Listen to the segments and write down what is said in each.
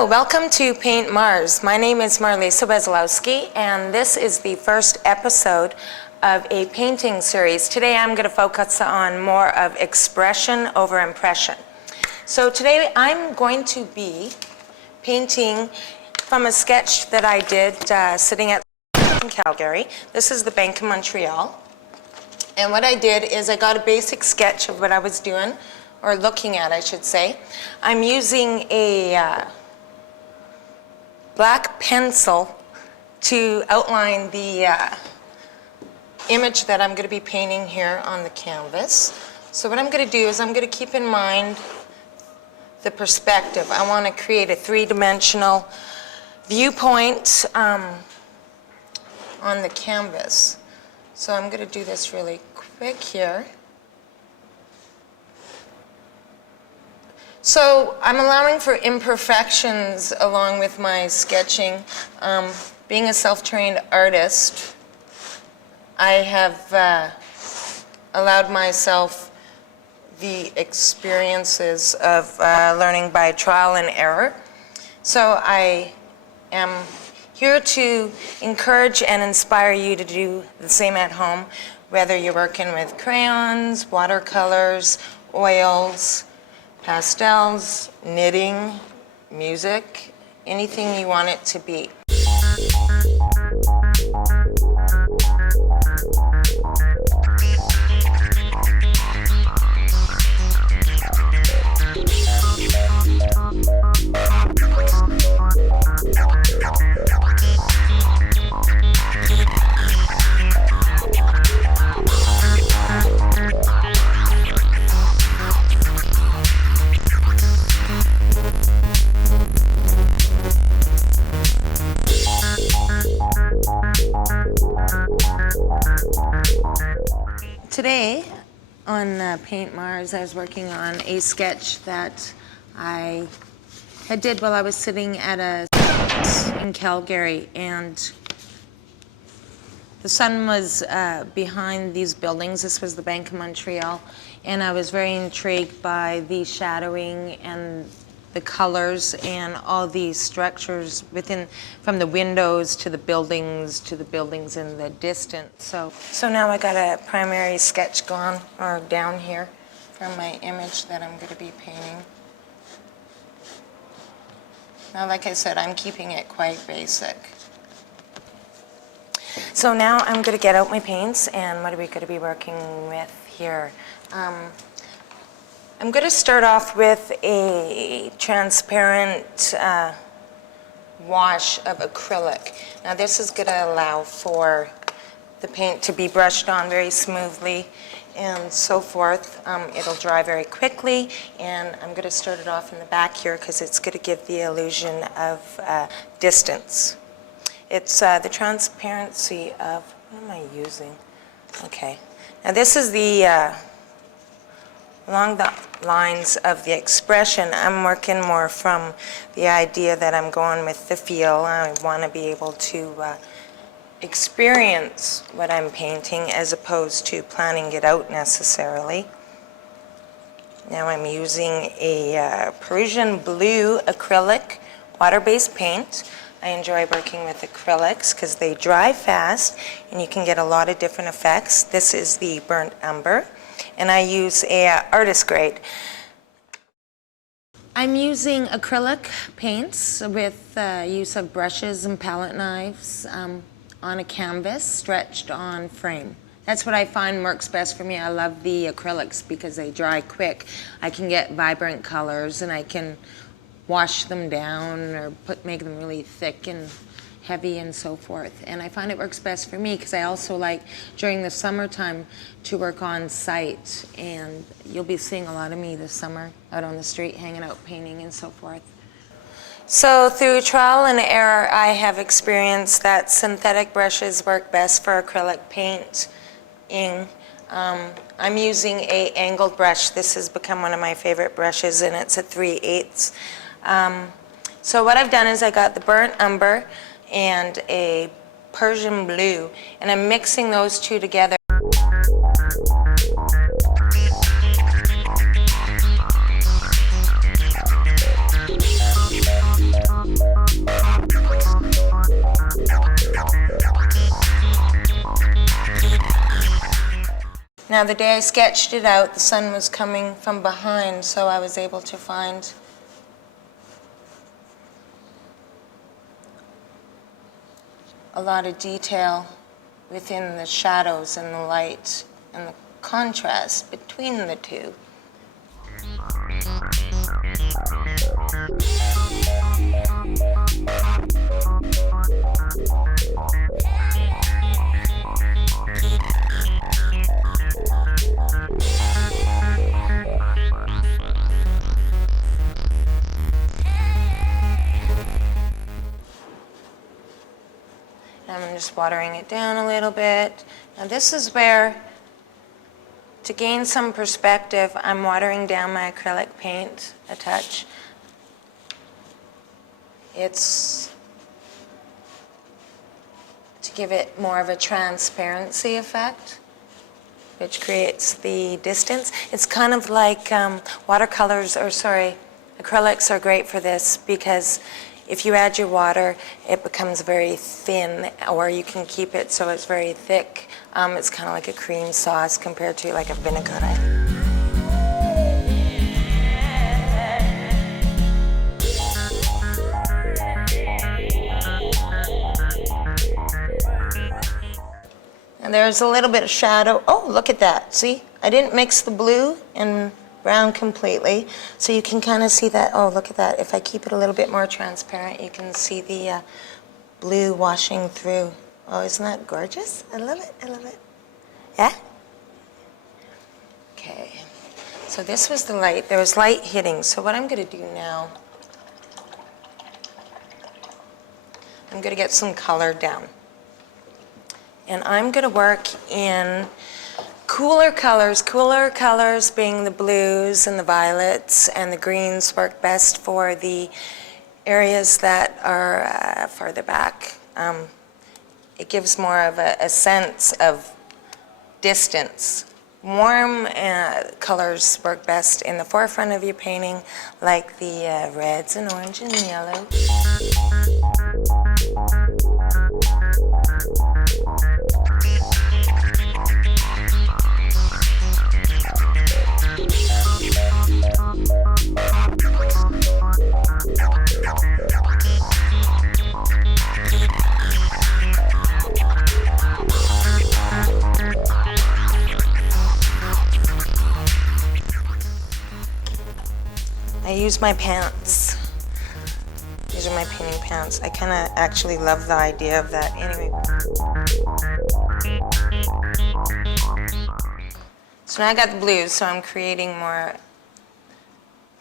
Hello, welcome to Paint Mars. My name is Marlessa Wesolowski, and this is the first episode of a painting series. Today I'm going to focus on more of expression over impression. So today I'm going to be painting from a sketch that I did sitting at in Calgary. This is the Bank of Montreal. And what I did is I got a basic sketch of what I was doing, or looking at, I should say. I'm using a black pencil to outline the image that I'm going to be painting here on the canvas. So what I'm going to do is I'm going to keep in mind the perspective. I want to create a three-dimensional viewpoint on the canvas. So I'm going to do this really quick here. So I'm allowing for imperfections along with my sketching. Being a self-trained artist, I have allowed myself the experiences of learning by trial and error. So I am here to encourage and inspire you to do the same at home, whether you're working with crayons, watercolors, oils, pastels, knitting, music, anything you want it to be. Today on Paint Mars, I was working on a sketch that I had did while I was sitting at a in Calgary, and the sun was behind these buildings. This was the Bank of Montreal, and I was very intrigued by the shadowing and the colors and all these structures within, from the windows to the buildings in the distance. So now I got a primary sketch gone, or down here, from my image that I'm going to be painting. Now, like I said, I'm keeping it quite basic. So now I'm going to get out my paints, and what are we going to be working with here? I'm going to start off with a transparent wash of acrylic. Now this is going to allow for the paint to be brushed on very smoothly and so forth. It'll dry very quickly, and I'm going to start it off in the back here because it's going to give the illusion of distance. It's the transparency of, what am I using? Okay. Now this is the along the lines of the expression. I'm working more from the idea that I'm going with the feel. I want to be able to experience what I'm painting as opposed to planning it out necessarily. Now I'm using a Parisian blue acrylic water-based paint. I enjoy working with acrylics because they dry fast and you can get a lot of different effects. This is the burnt umber, and I use a artist grade. I'm using acrylic paints with use of brushes and palette knives on a canvas stretched on frame. That's what I find works best for me. I love the acrylics because they dry quick. I can get vibrant colors and I can wash them down or make them really thick and heavy and so forth. And I find it works best for me because I also like during the summertime to work on site, and you'll be seeing a lot of me this summer out on the street hanging out painting and so forth. So through trial and error, I have experienced that synthetic brushes work best for acrylic painting. I'm using a angled brush. This has become one of my favorite brushes, and it's a 3/8. So what I've done is I got the burnt umber and a Persian blue, and I'm mixing those two together. Now the day I sketched it out, the sun was coming from behind, so I was able to find a lot of detail within the shadows and the light and the contrast between the two. I'm just watering it down a little bit. Now this is where, to gain some perspective, I'm watering down my acrylic paint a touch. It's to give it more of a transparency effect, which creates the distance. It's kind of like acrylics are great for this, because if you add your water, it becomes very thin, or you can keep it so it's very thick. It's kind of like a cream sauce compared to like a vinaigrette. And there's a little bit of shadow. Oh, look at that. See? I didn't mix the blue and brown completely, so you can kind of see that. Oh, look at that. If I keep it a little bit more transparent, you can see the blue washing through. Oh, isn't that gorgeous? I love it. I love it. Yeah? Okay. So this was the light. There was light hitting. So what I'm going to do now, I'm going to get some color down. And I'm going to work in cooler colors being the blues and the violets, and the greens work best for the areas that are farther back. It gives more of a sense of distance. Warm colors work best in the forefront of your painting, like the reds and orange and yellow. I use my pants. These are my painting pants. I kind of actually love the idea of that. Anyway. So now I got the blues, so I'm creating more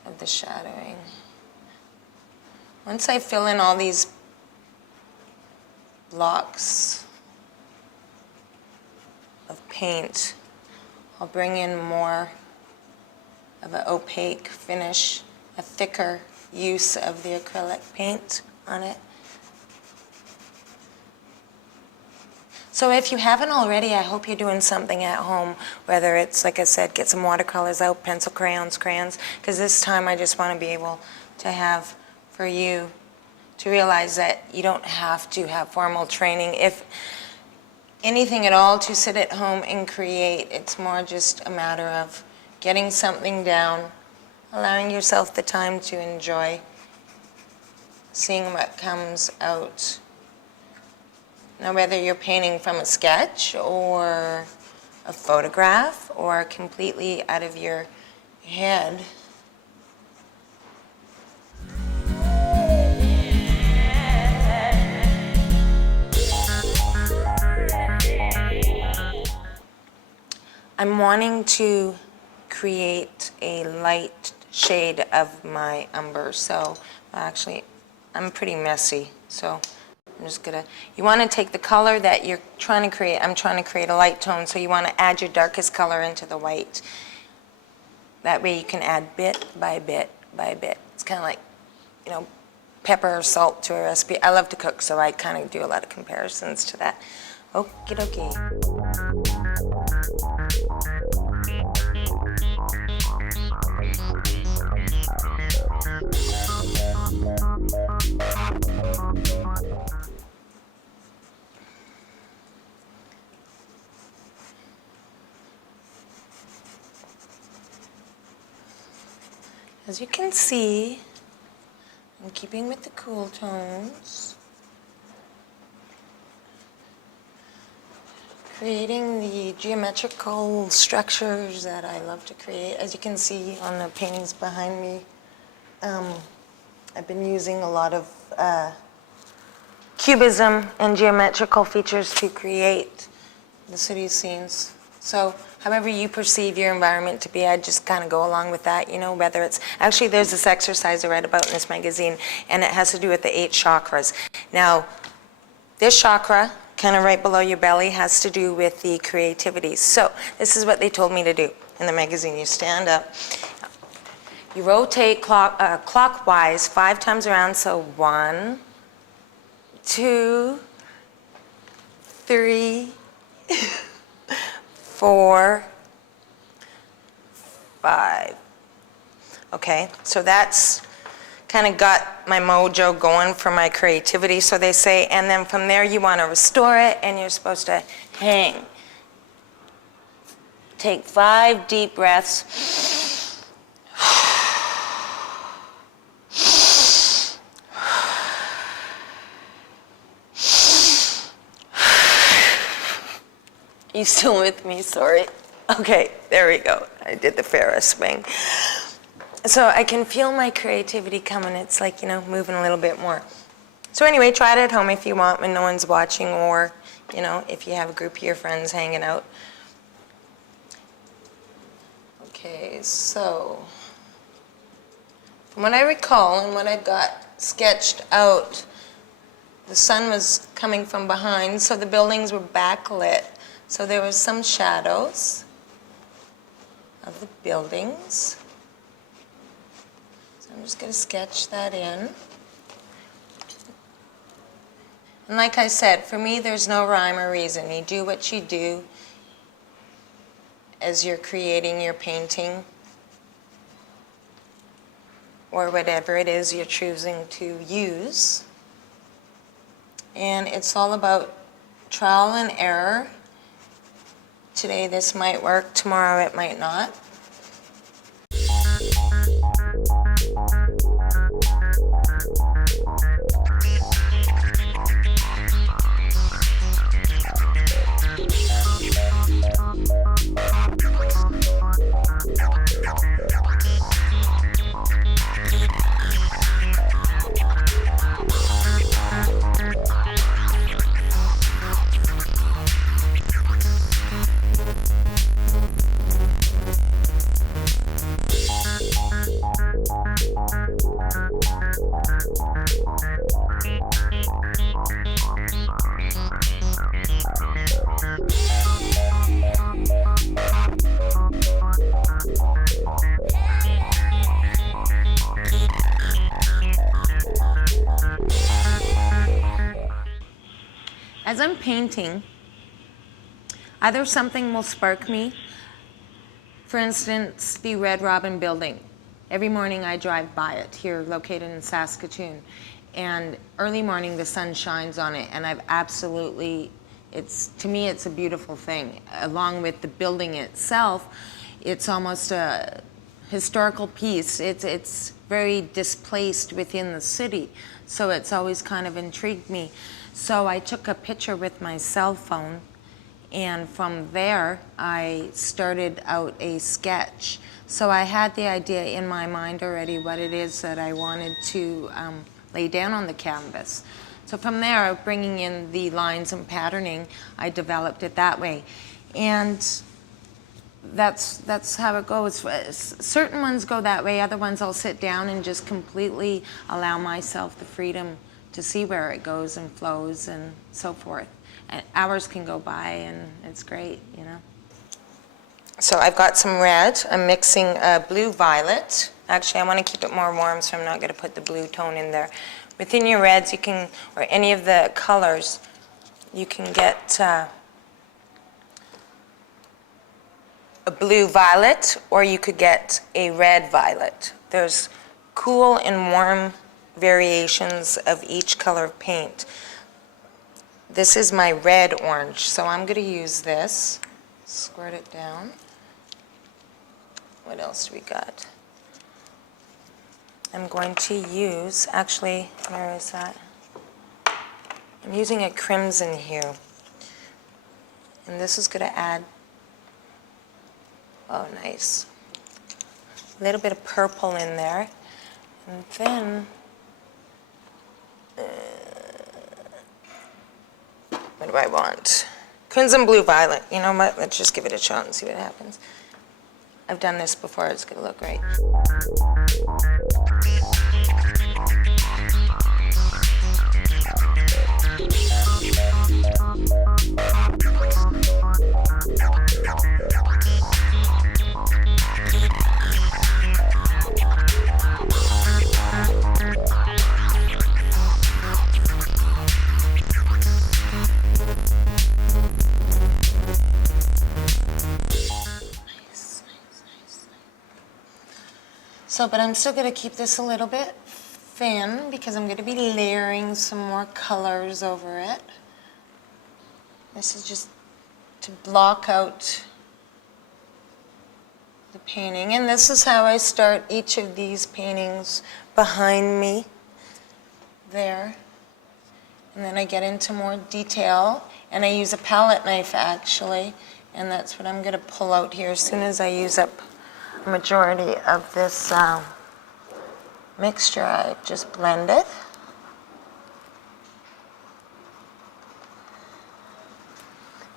of the shadowing. Once I fill in all these blocks of paint, I'll bring in more of an opaque finish, a thicker use of the acrylic paint on it. So if you haven't already, I hope you're doing something at home, whether it's, like I said, get some watercolors out, pencil, crayons, because this time I just want to be able to have for you to realize that you don't have to have formal training, if anything at all, to sit at home and create. It's more just a matter of getting something down, allowing yourself the time to enjoy seeing what comes out. Now, whether you're painting from a sketch or a photograph or completely out of your head, I'm wanting to create a light shade of my umber. So actually, I'm pretty messy. So I'm just gonna, you want to take the color that you're trying to create. I'm trying to create a light tone, so you want to add your darkest color into the white. That way you can add bit by bit by bit. It's kind of like, you know, pepper or salt to a recipe. I love to cook, so I kind of do a lot of comparisons to that. Okie dokie. As you can see, I'm keeping with the cool tones, creating the geometrical structures that I love to create. As you can see on the paintings behind me, I've been using a lot of cubism and geometrical features to create the city scenes. So however you perceive your environment to be, I just kind of go along with that, you know, whether it's, actually there's this exercise I read about in this magazine, and it has to do with the 8 chakras. Now, this chakra, kind of right below your belly, has to do with the creativity. So this is what they told me to do in the magazine. You stand up, you rotate clockwise 5 times around, so 1, 2, 3, 4, 5. Okay, so that's kind of got my mojo going for my creativity, so they say, and then from there you want to restore it, and you're supposed to hang. Take 5 deep breaths. You still with me? Sorry. Okay, there we go. I did the Ferris swing. So I can feel my creativity coming. It's like, you know, moving a little bit more. So anyway, try it at home if you want when no one's watching, or, you know, if you have a group of your friends hanging out. Okay, so from what I recall and what I got sketched out, the sun was coming from behind, so the buildings were backlit. So there was some shadows of the buildings. So I'm just going to sketch that in. And like I said, for me, there's no rhyme or reason. You do what you do as you're creating your painting, or whatever it is you're choosing to use. And it's all about trial and error. Today this might work, tomorrow it might not. As I'm painting, either something will spark me. For instance, the Red Robin building. Every morning I drive by it here, located in Saskatoon. And early morning the sun shines on it, and I've absolutely, to me it's a beautiful thing. Along with the building itself, it's almost a historical piece. It's very displaced within the city, so it's always kind of intrigued me. So I took a picture with my cell phone, and from there I started out a sketch. So I had the idea in my mind already what it is that I wanted to lay down on the canvas. So from there, bringing in the lines and patterning, I developed it that way. And that's how it goes. Certain ones go that way, other ones I'll sit down and just completely allow myself the freedom to see where it goes and flows and so forth. And hours can go by and it's great, you know. So I've got some red. I'm mixing blue-violet. Actually, I want to keep it more warm, so I'm not going to put the blue tone in there. Within your reds, you can, or any of the colors, you can get a blue-violet, or you could get a red-violet. There's cool and warm variations of each color of paint. This is my red-orange, so I'm going to use this. Squirt it down. What else do we got? I'm going to use, actually, where is that? I'm using a crimson hue. And this is going to add, oh nice, a little bit of purple in there. And then, what do I want? Crimson, blue, violet. You know what? Let's just give it a shot and see what happens. I've done this before. It's going to look great. So, but I'm still going to keep this a little bit thin because I'm going to be layering some more colors over it. This is just to block out the painting. And this is how I start each of these paintings behind me there. And then I get into more detail. And I use a palette knife, actually. And that's what I'm going to pull out here as soon as I use up a majority of this mixture. I just blend it.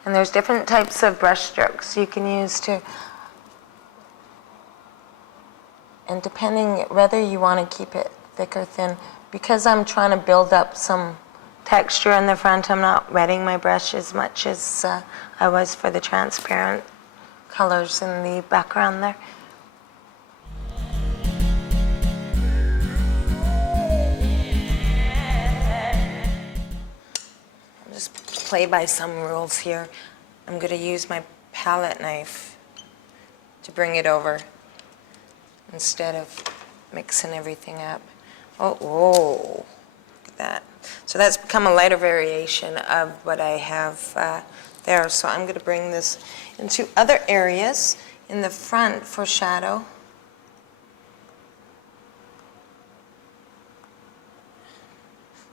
And there's different types of brush strokes you can use too. And depending whether you want to keep it thick or thin, because I'm trying to build up some texture in the front, I'm not wetting my brush as much as I was for the transparent colors in the background there. Play by some rules here. I'm going to use my palette knife to bring it over instead of mixing everything up. Oh, whoa, look at that. So that's become a lighter variation of what I have there. So I'm going to bring this into other areas in the front for shadow.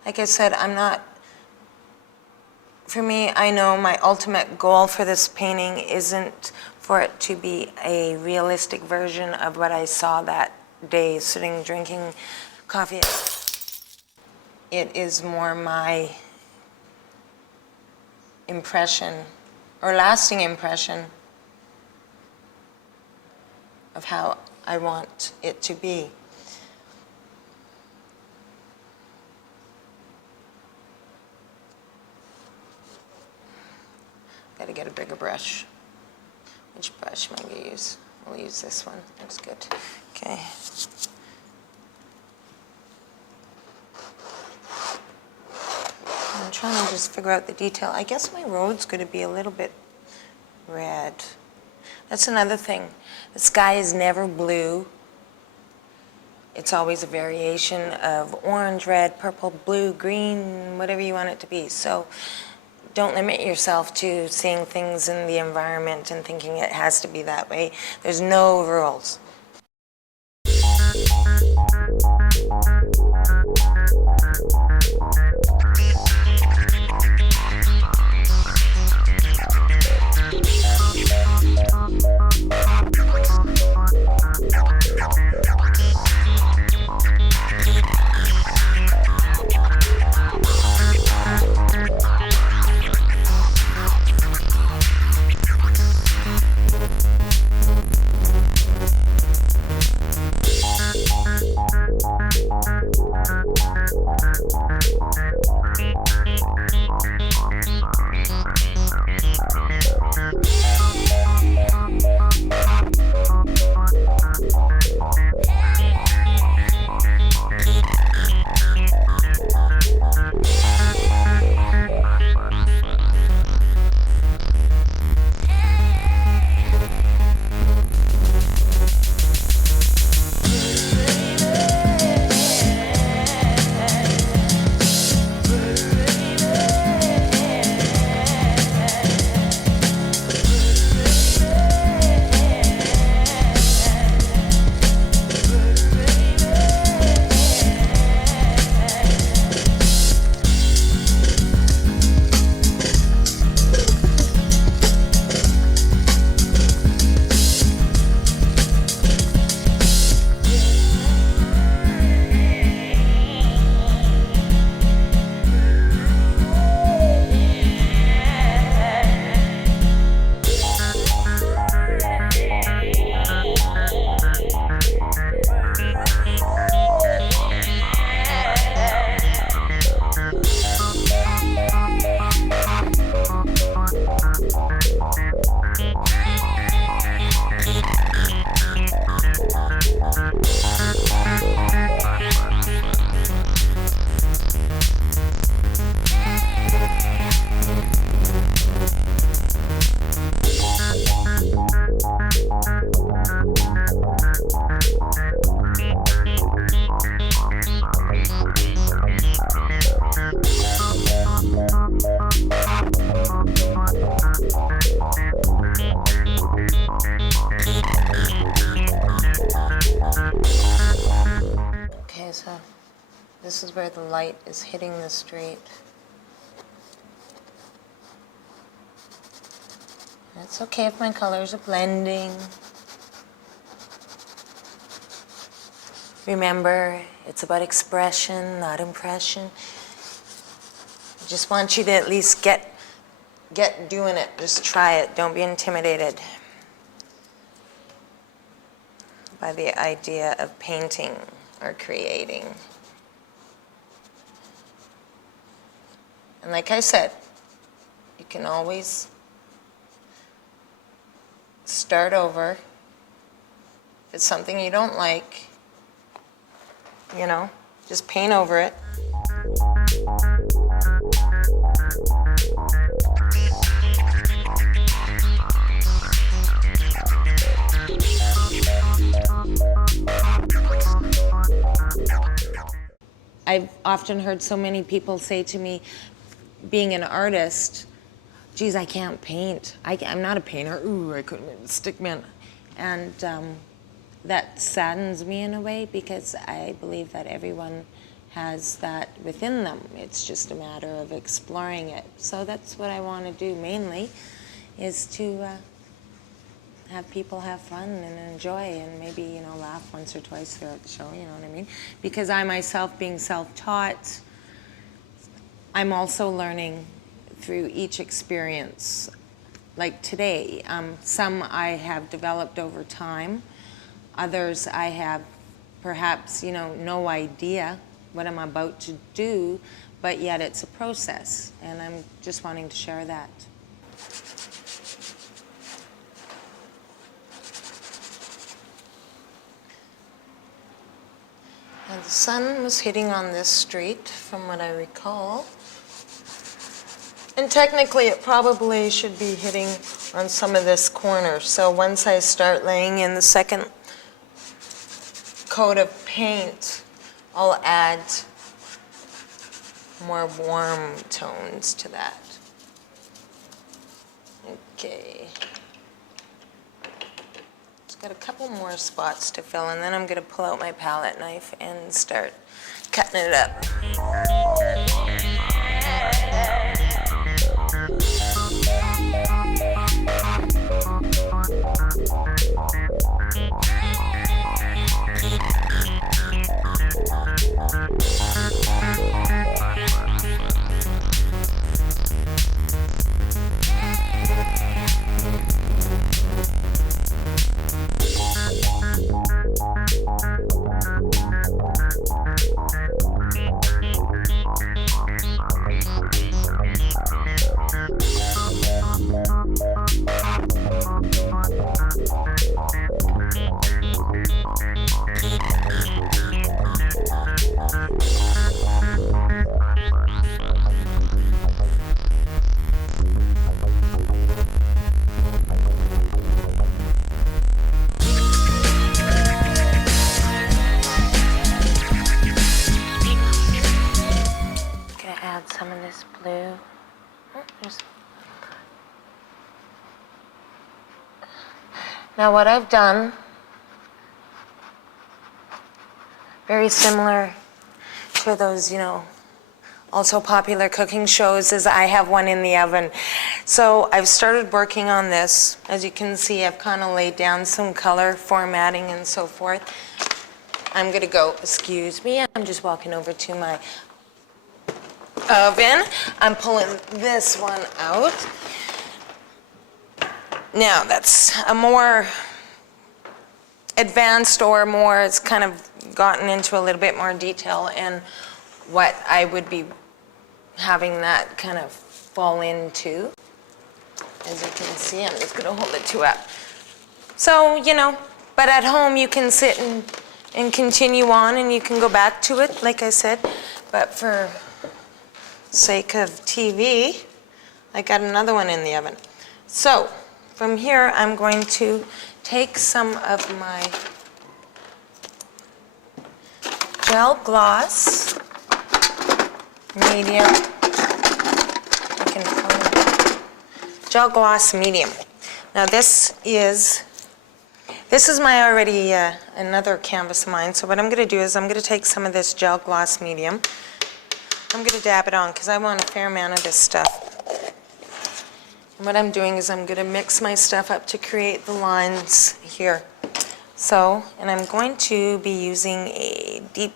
Like I said, for me, I know my ultimate goal for this painting isn't for it to be a realistic version of what I saw that day sitting drinking coffee. It is more my impression or lasting impression of how I want it to be. Got to get a bigger brush. Which brush am I going to use? We'll use this one. Looks good. Okay. I'm trying to just figure out the detail. I guess my road's going to be a little bit red. That's another thing. The sky is never blue. It's always a variation of orange, red, purple, blue, green, whatever you want it to be. So don't limit yourself to seeing things in the environment and thinking it has to be that way. There's no rules. this is where the light is hitting the street. It's okay if my colors are blending. Remember, it's about expression, not impression. I just want you to at least get doing it. Just try it. Don't be intimidated by the idea of painting or creating. And like I said, you can always start over. If it's something you don't like, you know, just paint over it. I've often heard so many people say to me, being an artist, geez, I can't paint. I'm not a painter. Ooh, I couldn't stick man. And that saddens me in a way, because I believe that everyone has that within them. It's just a matter of exploring it. So that's what I want to do mainly, is to have people have fun and enjoy, and maybe, you know, laugh once or twice throughout the show, you know what I mean? Because I myself, being self-taught, I'm also learning through each experience. Like today, some I have developed over time. Others I have perhaps, you know, no idea what I'm about to do, but yet it's a process, and I'm just wanting to share that. And the sun was hitting on this street, from what I recall. And technically, it probably should be hitting on some of this corner. So once I start laying in the second coat of paint, I'll add more warm tones to that. Okay. Got a couple more spots to fill, and then I'm going to pull out my palette knife and start cutting it up. Some of this blue. Now what I've done, very similar to those, you know, also popular cooking shows, is I have one in the oven. So I've started working on this. As you can see, I've kind of laid down some color formatting and so forth. I'm gonna go, excuse me, I'm just walking over to my oven. I'm pulling this one out. Now that's a more advanced, or more, it's kind of gotten into a little bit more detail, and what I would be having that kind of fall into. As you can see, I'm just gonna hold it two up. So, you know, but at home you can sit and continue on, and you can go back to it, like I said, but for sake of TV, I got another one in the oven. So from here, I'm going to take some of my gel gloss medium. I can find gel gloss medium. Now this is This is my already another canvas of mine. So what I'm going to do is I'm going to take some of this gel gloss medium. I'm going to dab it on because I want a fair amount of this stuff. And what I'm doing is I'm going to mix my stuff up to create the lines here. So, and I'm going to be using a deep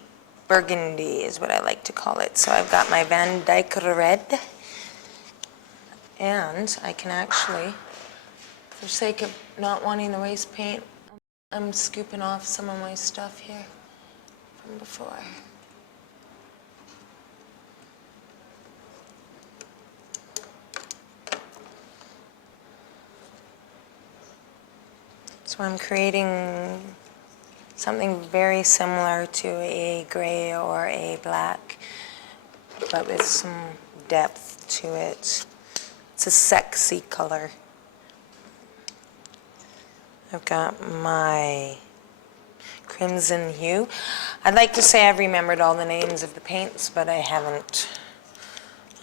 burgundy is what I like to call it. So I've got my Van Dyke Red. And I can actually, for sake of not wanting to waste paint, I'm scooping off some of my stuff here from before. So I'm creating something very similar to a gray or a black, but with some depth to it. It's a sexy color. I've got my crimson hue. I'd like to say I've remembered all the names of the paints, but I haven't.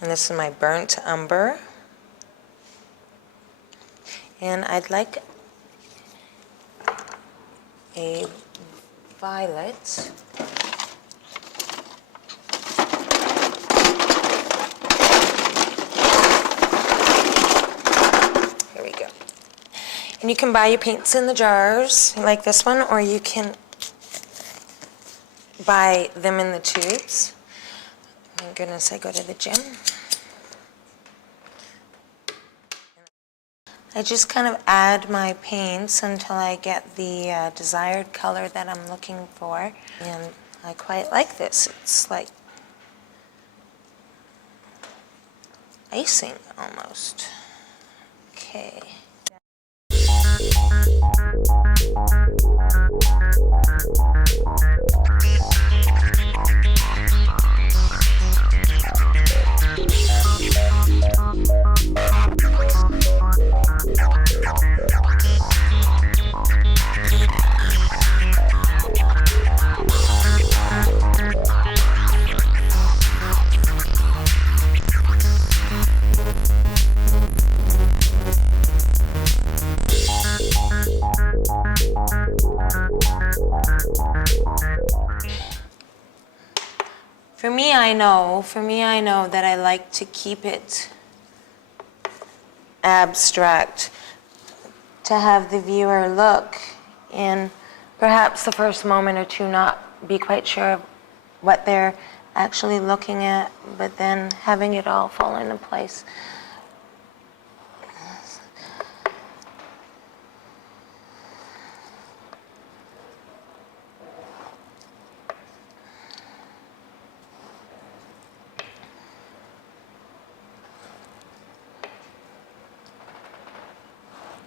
And this is my burnt umber. And I'd like a violet. Here we go. And you can buy your paints in the jars like this one, or you can buy them in the tubes. Thank goodness I go to the gym. I just kind of add my paints until I get the desired color that I'm looking for. And I quite like this. It's like icing almost. Okay. For me, I know that I like to keep it abstract, to have the viewer look in perhaps the first moment or two, not be quite sure of what they're actually looking at, but then having it all fall into place.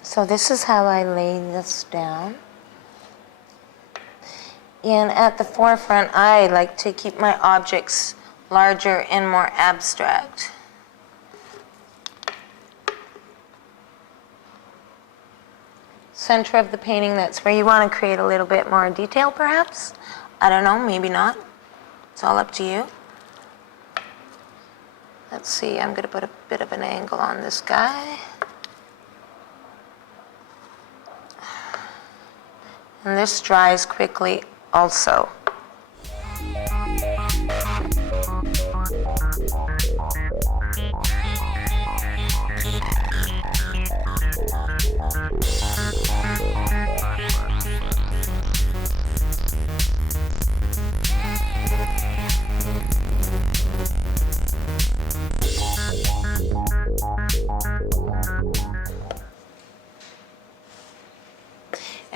So this is how I lay this down. And at the forefront, I like to keep my objects larger and more abstract. Center of the painting, that's where you want to create a little bit more detail, perhaps. I don't know, maybe not. It's all up to you. Let's see, I'm going to put a bit of an angle on this guy. And this dries quickly also.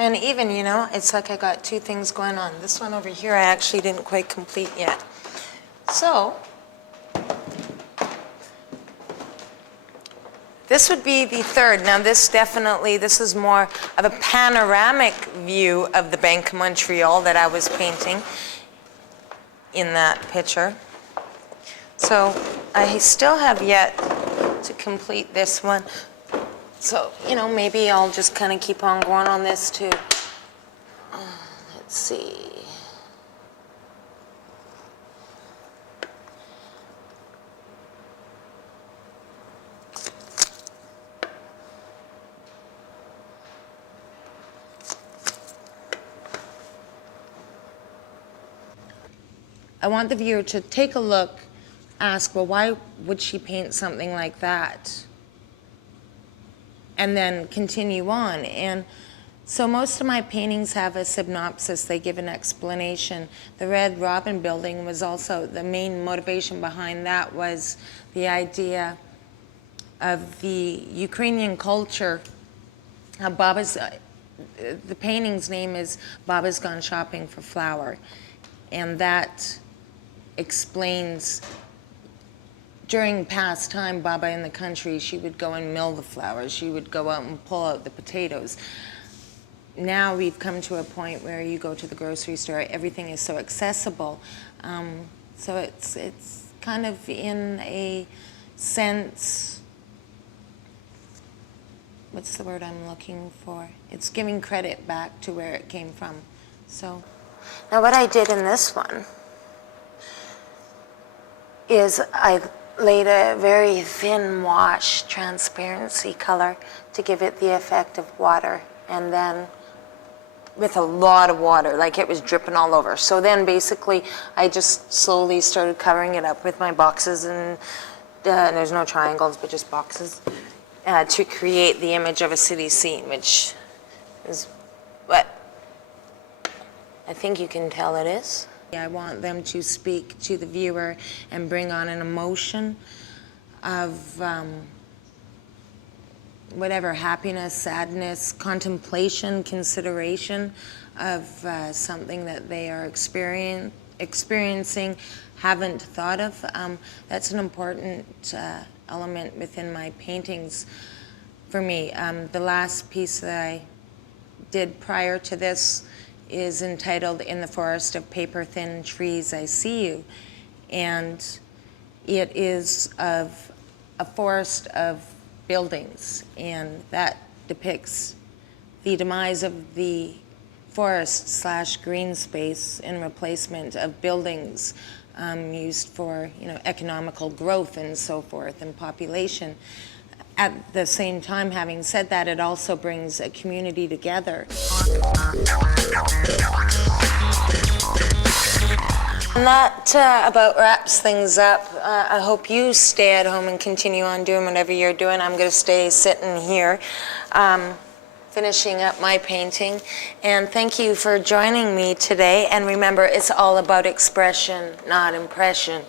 And even, you know, it's like I got two things going on. This one over here I actually didn't quite complete yet. So, this would be the third. Now this is more of a panoramic view of the Bank of Montreal that I was painting in that picture. So I still have yet to complete this one. So, you know, maybe I'll just kind of keep on going on this too. Let's see. want the viewer to take a look, ask, well, why would she paint something like that? And then continue on. And so most of my paintings have a synopsis. They give an explanation. The Red Robin building was also, the main motivation behind that was the idea of the Ukrainian culture. Baba's, the painting's name is Baba's Gone Shopping for Flour. And that explains, during past time, Baba in the country, she would go and mill the flour. She would go out and pull out the potatoes. Now we've come to a point where you go to the grocery store, everything is so accessible. So it's kind of, in a sense, what's the word I'm looking for? It's giving credit back to where it came from. So now what I did in this one is I laid a very thin wash transparency color to give it the effect of water, and then with a lot of water, like it was dripping all over. So then basically I just slowly started covering it up with my boxes, and there's no triangles but just boxes, to create the image of a city scene, which is what I think you can tell it is. I want them to speak to the viewer and bring on an emotion of whatever, happiness, sadness, contemplation, consideration of something that they are experiencing, haven't thought of. That's an important element within my paintings for me. The last piece that I did prior to this is entitled "In the Forest of Paper-Thin Trees I See You," and it is of a forest of buildings, and that depicts the demise of the forest / green space in replacement of buildings used for, economical growth and so forth, and population. At the same time, having said that, it also brings a community together. And that about wraps things up. I hope you stay at home and continue on doing whatever you're doing. I'm going to stay sitting here, finishing up my painting. And thank you for joining me today. And remember, it's all about expression, not impression.